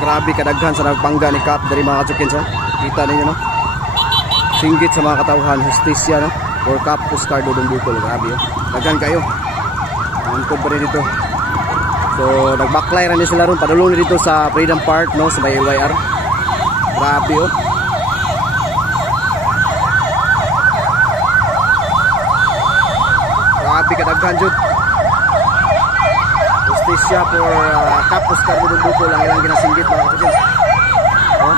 Grabe kadaghan sa nagpangga ni Cap dari mga katsukins ha. Kita ninyo no. Singgit sa mga katawhan, hustisya no. For Cap Oscar Dudong Bukol. Grabe oh. Daghan kayo. Angkod pa rin dito. So nagbaklay rin sila ron. Padulong dito sa Freedom Park no, sa may LYR. Grabe oh. Grabe kadaghan jud. Justisya for Cap Oscar Dudong Bukol ang ilang ginasinggit mga katsukins. Oh.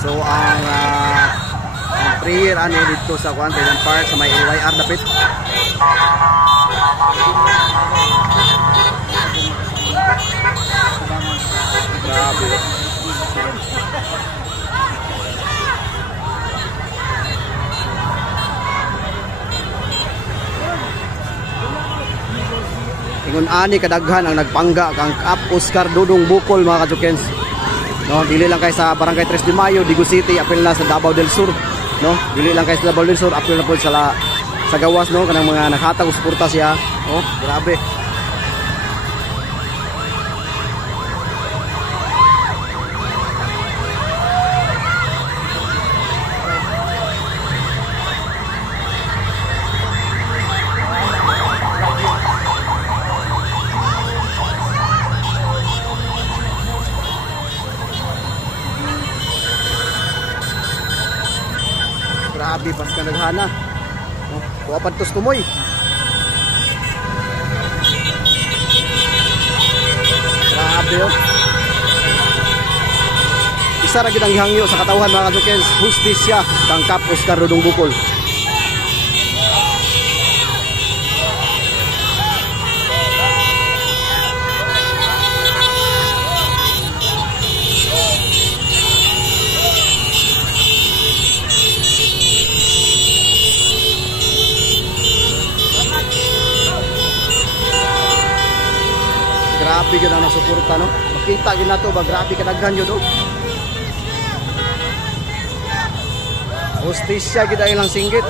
So ang prayer ani dito sa Freedom Park sa may LYR dapit. Grabe. Ingon ani kadaghan ang nagpangga kang Cap Oscar Dudong Bukol mga katsukins. No, dili lang kay sa Barangay 3 de Mayo, Digo City, apil na sa Davao del Sur, no? Dili lang kay sa Davao del Sur, apil na po sa gawas no kanang mga nakhatag suporta siya. Oh, grabe. Grabe pas ka naghana. Oh, kuha pa tos kumoy. Grabe oh. Isa ra gid ang gihangyo sa katawhan mga katsukins, hustisya kang Cap Oscar Dudong Bukol. Grabe yun ang nasuporta no. Makita yun na to ba, grabe kadaghan yun oh. Hustisya kita ilang singgit.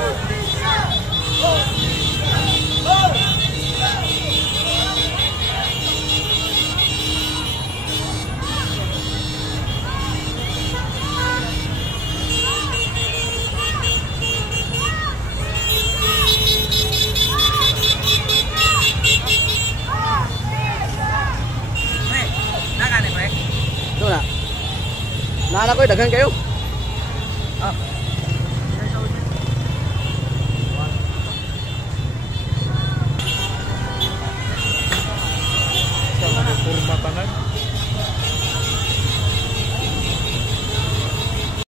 Ito na. Naalala ko, daghan kayo. Ah. Sa mga kurma tanan.